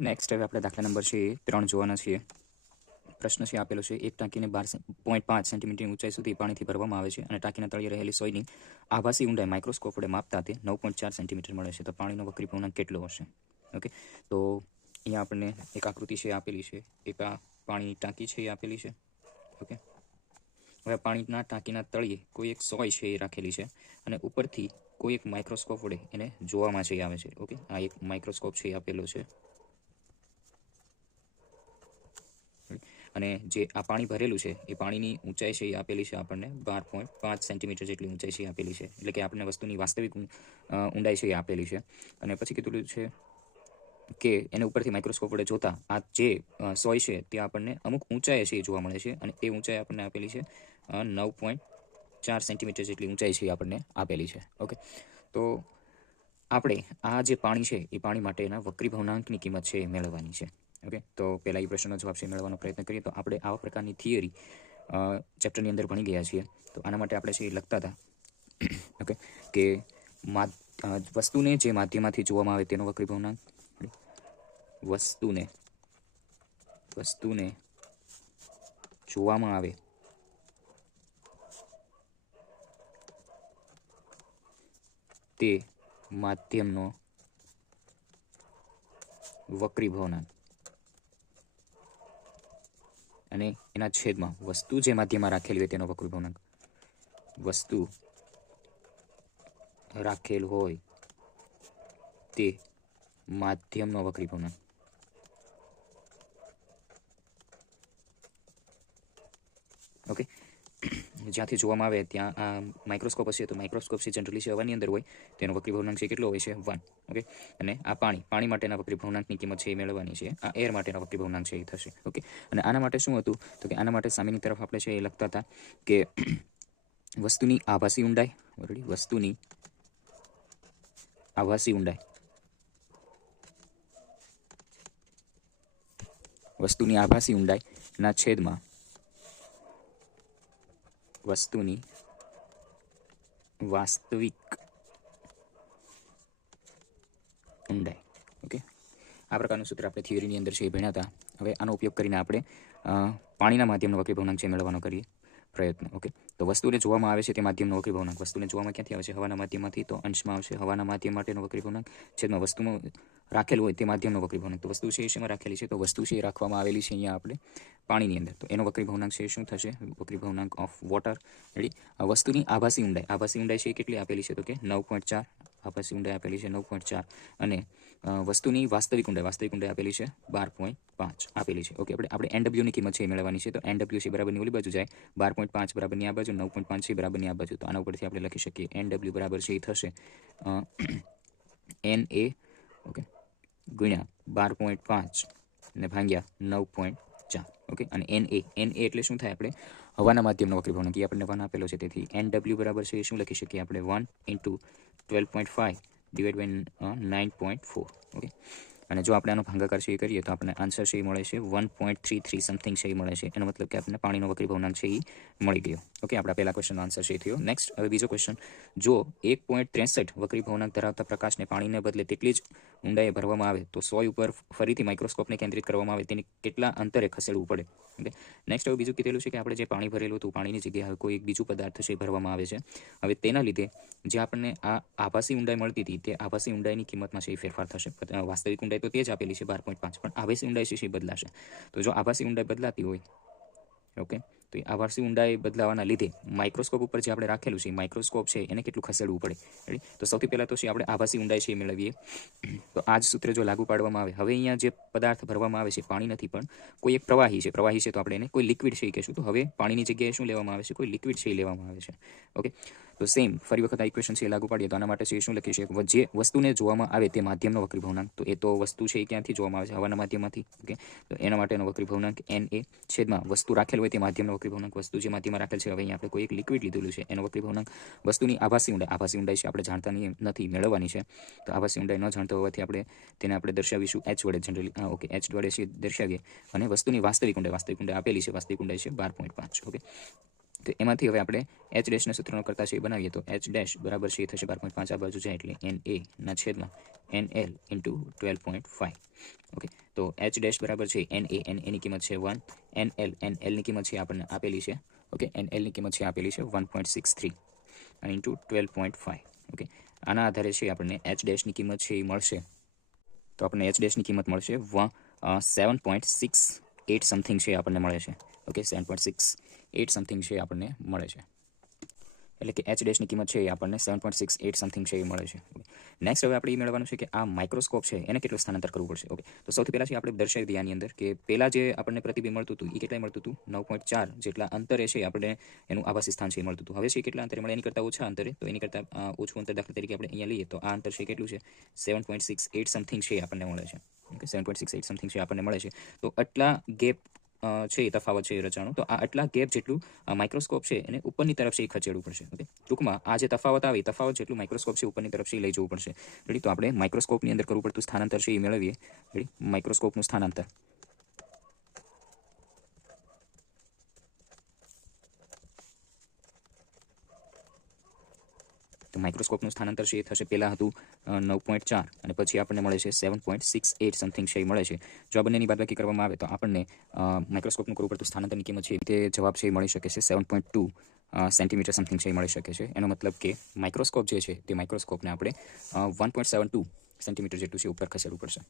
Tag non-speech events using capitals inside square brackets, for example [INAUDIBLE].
Next હવે આપણે દાખલા નંબર છે ત્રણ જોવાના છીએ. પ્રશ્ન છે આપેલો છે, એક ટાંકીને બાર પોઈન્ટ પાંચ સેન્ટીમીટરની ઊંચાઈ સુધી પાણીથી ભરવામાં આવે છે અને ટાંકીના તળિયે રહેલી સોયની આભાસી ઊંડાઈ માઇક્રોસ્કોપ વડે માપતા તે નવ પોઈન્ટ ચાર સેન્ટીમીટર મળે છે. તો પાણીનો વકરી પૂર્ણાંક કેટલો હશે? ઓકે તો અહીંયા આપણને એક આકૃતિ છે આપેલી છે. એક આ પાણી ટાંકી છે એ આપેલી છે. ઓકે હવે પાણીના ટાંકીના તળિયે કોઈ એક સોય છે એ રાખેલી છે અને ઉપરથી કોઈ એક માઇક્રોસ્કોપ વડે એને જોવામાં છે આવે છે. ઓકે આ એક માઇક્રોસ્કોપ છે એ આપેલો છે. અને જે આ પાણી ભરેલું છે, એ પાણીની ઊંચાઈ છે એ આપેલી છે આપણને બાર પોઈન્ટ પાંચ સેન્ટીમીટર જેટલી ઊંચાઈ છે આપેલી છે. એટલે કે આપણને વસ્તુની વાસ્તવિક ઊંડાઈ છે એ આપેલી છે. અને પછી કીધું છે કે એને ઉપરથી માઇક્રોસ્કોપ વડે જોતા આ જે સોય છે તે આપણને અમુક ઊંચાઈ છે એ જોવા મળે છે અને એ ઊંચાઈ આપણને આપેલી છે નવ પોઈન્ટ ચાર સેન્ટીમીટર જેટલી ઊંચાઈ છે એ આપણને આપેલી છે. ઓકે? તો આપણે આ જે પાણી છે, એ પાણી માટેના વક્રી ભવનાંકની કિંમત છે એ મેળવવાની છે. ઓકે? તો પહેલાં એ પ્રશ્નનો જવાબ છે, મેળવવાનો પ્રયત્ન કરીએ. તો આપણે આવા પ્રકારની થિયરી ચેપ્ટરની અંદર ભણી ગયા છીએ. તો આના માટે આપણે છે એ લખતા હતા. ઓકે? કે વસ્તુને જે માધ્યમમાંથી જોવામાં આવે તેનો વક્રી ભવનાંક. વસ્તુને વસ્તુને જોવામાં આવે તે માધ્યમનો વક્રી ભવનાંક અને એના છેદમાં વસ્તુ જે માધ્યમમાં રાખેલી હોય તેનો વક્રી ભવનાંક વસ્તુ રાખેલ હોય તે માધ્યમનો વક્રી ભવનાંક ઓકે? જ્યાંથી જોવામાં આવે ત્યાં, આ માઇક્રોસ્કોપ હશે તો માઇક્રોસ્કોપ છે જનરલી છે હવાની અંદર હોય. તેનો વક્રી ભવનાંક છે કેટલો હોય છે? વન ઓકે અને આ પાણી પાણી માટેના વક્રી ભવનાંકની કિંમત છે એ મેળવવાની છે. આ એર માટેના વક્રી ભવનાંક છે એ થશે ઓકે અને આના માટે શું હતું? તો કે આના માટે સામેની તરફ આપણે છે એ લખતા હતા કે [CLEARS THROAT] વસ્તુની આભાસી ઊંડાઈ ઓલરેડી વસ્તુની આભાસી ઊંડાઈ. વસ્તુની આભાસી ઊંડાઈના છેદમાં વસ્તુની વાસ્તવિક ઊંડાઈ. ઓકે? આ પ્રકારનું સૂત્ર આપણે થિયરીની અંદર છે એ ભણ્યા હતા. હવે આનો ઉપયોગ કરીને આપણે પાણીના માધ્યમનો વક્રીભવનાંક છે મેળવવાનો કરીએ. પ્રયત્ન. ઓકે તો વસ્તુને જોવામાં આવે છે તે માધ્યમનો વક્રી ભવનાંક. વસ્તુને જોવામાં ક્યાંથી આવે છે? હવાના માધ્યમમાંથી તો અંશમાં આવશે. હવાના માધ્યમ માટેનો વક્રી ભવનાંક છેદમાં વસ્તુમાં રાખેલું હોય તે માધ્યમનો વક્રી ભવનાંક. તો વસ્તુ છે એ શેમાં રાખેલી છે? તો વસ્તુ છે એ રાખવામાં આવેલી છે અહીંયા આપણે પાણીની અંદર. તો એનો વકરી ભવનાંક છે શું થશે? વકરી ભવનાંક ઓફ વોટર રેડી આ વસ્તુની આભાસી ઊંડાઈ. આભાસી ઊંડાઈ છે એ કેટલી આપેલી છે? તો કે નવ પોઈન્ટ ચાર. આભાસી ઊંડાઈ આપેલી છે નવ પોઈન્ટ ચાર. અને વસ્તુની વાસ્તવિક ઊંડાઈ. વાસ્તવિક ઊંડાઈ આપેલી છે બાર પોઈન્ટ પાંચ આપેલી છે. ઓકે, આપણે આપણે એનડબ્લ્યુની કિંમત છે એ મેળવવાની છે. તો એનડબ્લ્યુ છે બરાબરની ઓલી બાજુ જાય. બાર પોઈન્ટ પાંચ બરાબરની આ બાજુ, નવ પોઈન્ટ પાંચ છે બરાબરની આ બાજુ. તો આના ઉપરથી આપણે લખી શકીએ એનડબ્લ્યુ બરાબર છે એ થશે. એન એ ઓકે, ગુણ્યા બાર પોઈન્ટ પાંચ ને ભાગ્યા નવ પોઈન્ટ ચાર. ઓકે, અને એન એ એન એ એટલે શું થાય આપણે? હવાના માધ્યમનો વક્રી ભવનાંક એ આપણને વન આપેલો છે. તેથી એન ડબલ્યુ બરાબર છે એ શું લખી શકીએ આપણે? One into twelve point five divide by nine point four. Okay અને જો આપણે આનો ભાગાકાર છે એ કરીએ તો આપણને આન્સર છે એ મળે છે one point three three something છે એ મળે છે. એનો મતલબ કે આપણને પાણીનો વકરી ભવનાંક છે એ મળી ગયો. ઓકે આપણા પહેલા ક્વેશ્ચનનો આન્સર છે એ થયો. નેક્સ્ટ હવે બીજો ક્વેશ્ચન જો એક પોઈન્ટ ત્રેસઠ વક્રી ભવનાંક ધરાવતા પ્રકાશને પાણીને બદલે તેટલી જ ઊંડાઈએ ભરવામાં આવે તો સોય ઉપર ફરીથી માઇક્રોસ્કોપને કેન્દ્રિત કરવામાં આવે તેની કેટલા અંતરે ખસેડવું પડે? ઓકે. નેક્સ્ટ હવે બીજું કીધેલું છે કે આપણે જે પાણી ભરેલું હતું, પાણીની જગ્યાએ કોઈ એક બીજું પદાર્થ છે ભરવામાં આવે છે. હવે તેના લીધે જે આપણને આ આભાસી ઊંડાઈ મળતી હતી, તે આભાસી ઊંડાઈની કિંમતમાં છે એ ફેરફાર થશે. વાસ્તવિક ઊંડાઈ તો તે જ આપેલી છે, બાર પોઈન્ટ પાંચ, પણ આભાસી ઊંડાઈ છે, એ બદલાશે. તો જો આભાસી ઊંડાઈ બદલાતી હોય, ઓકે તો આ વારસી ઊંડાઈ બદલાવાના લીધે માઇક્રોસ્કોપ ઉપર જે આપણે રાખેલું છે માઇક્રોસ્કોપ છે, એને કેટલું ખસેડવું પડે? તો સૌથી પહેલાં તો છે આપણે આભાસી ઊંડાઈ છે એ મેળવીએ. તો આ જ સૂત્ર જો લાગુ પાડવામાં આવે. હવે અહીંયા જે પદાર્થ ભરવામાં આવે છે, પાણી નથી, પણ કોઈ એક પ્રવાહી છે. પ્રવાહી છે તો આપણે એને કોઈ લિક્વિડ છે એ કહેશું. તો હવે પાણીની જગ્યાએ શું લેવામાં આવે છે? કોઈ લિક્વિડ છે એ લેવામાં આવે છે. ઓકે તો સેમ ફરી વખત આ ઇક્વેશન છે એ લાગુ પાડીએ. તો આના માટે છે શું લખી છે જે વસ્તુને જોવામાં આવે તે માધ્યમનો વક્રી ભવનાંક. તો એ તો વસ્તુ છે એ ક્યાંથી જોવામાં આવે છે? હવાના માધ્યમમાંથી. ઓકે તો એના માટેનો વક્રી ભવનાંક એન એ છેદમાં વસ્તુ રાખેલ હોય તે માધ્યમનો વક્રી ભવનાંક વસ્તુ જે માધ્યમાં રાખેલ છે. હવે અહીં આપણે કોઈ એક લિક્વિડ લીધેલું છે. એનો વક્રીભવનાંક વસ્તુની આભાસી ઊંડાઈ આભાસી ઊંડાઈ છે. આપણે જાણતા નથી, મેળવવાની છે. તો આભાસી ઊંડાઈ ન જાણતો હોવાથી આપણે તેને આપણે દર્શાવીશું. એચ વડે જનરલી ઓકે એચ વડે દર્શાવીએ. અને વસ્તુની વાસ્તવિક ઊંડાઈ વાસ્તવિક ઊંડાઈ આપેલી છે. વાસ્તવિક ઊંડાઈ છે બાર પોઈન્ટ ઓકે તો એમાંથી હવે આપણે એચ ડેશના સૂત્રનો કરતા છે એ બનાવીએ તો એચ ડેશ બરાબર છે એ થશે બાર પોઈન્ટ પાંચ આ બાજુ છે એટલે એન એ ના છેદમાં N L into twelve point five okay તો એચ ડેશ બરાબર છે એન એ એન એની કિંમત છે વન એન એલ એન એલની કિંમત છે આપણને આપેલી છે. ઓકે એન એલની કિંમત છે આપેલી છે વન પોઈન્ટ સિક્સ થ્રી અને into twelve point five okay આના આધારે છે આપણને એચ ડેશની કિંમત છે એ મળશે. તો આપણને એચ ડેશની કિંમત મળશે. Seven point six eight something છે આપણને મળે છે. Okay seven point six eight something છે આપણને મળે છે એટલે કે એચ ડેશની કિંમત છે એ આપણને seven point six eight something છે એ મળે છે નેક્સ્ટ હવે આપણે એ મેળવવાનું છે કે આ માઇક્રોસ્કોપ છે એને કેટલું સ્થાનાંતર કરવું પડશે ઓકે તો સૌથી પહેલાં છે આપણે દર્શાવી દઈએ આની અંદર કે પહેલાં જે આપણને પ્રતિબિંબ મળતું હતું એ કેટલાય મળતું હતું નવ પોઈન્ટ ચાર જેટલા અંતરે છે આપણે એનું આભાસી સ્થાન છે એ મળતું હતું હવે છે કેટલા અંતરે મળે એની કરતાં ઓછા અંતરે તો એની કરતાં ઓછું અંતર દાખલા તરીકે આપણે અહીંયા લઈએ તો આ અંતર છે કેટલું છે seven point six eight something છે આપણને મળે છે okay seven point six eight something છે આપણને મળે છે તો આટલા ગેપ છે એ તફાવત છે એ રચાણો. તો આ આટલા ગેપ જેટલું માઇક્રોસ્કોપ છે એને ઉપરની તરફ છે એ ખસેડવું પડશે ઓકે ટૂંકમાં આ જે તફાવત આવે તફાવત જેટલું માઇક્રોસ્કોપ છે ઉપરની તરફ છે એ લઈ જવું પડશે. રેડી તો આપણે માઇક્રોસ્કોપની અંદર કરવું પડતું સ્થાનાંતર છે એ મેળવીએ. રેડી માઇક્રોસ્કોપનું સ્થાનાંતર. તો માઇક્રોસ્કોપનું સ્થાનાંતર છે એ થશે પહેલાં હતું નવ પોઈન્ટ ચાર અને પછી આપણને મળે છે seven point six eight something છે એ મળે છે. જો આ બંનેની બાદબાકી કરવામાં આવે તો આપણને માઇક્રોસ્કોપનું કરવું પડતું સ્થાનાંતરની કિંમત છે તે જવાબ છે એ મળી શકે છે seven point two centimetre something છે એ મળી શકે છે. એનો મતલબ કે માઇક્રોસ્કોપ જે છે તે માઇક્રોસ્કોપને આપણે one point seven two centimetre જેટલું છે ઉપર ખસેડવું પડશે.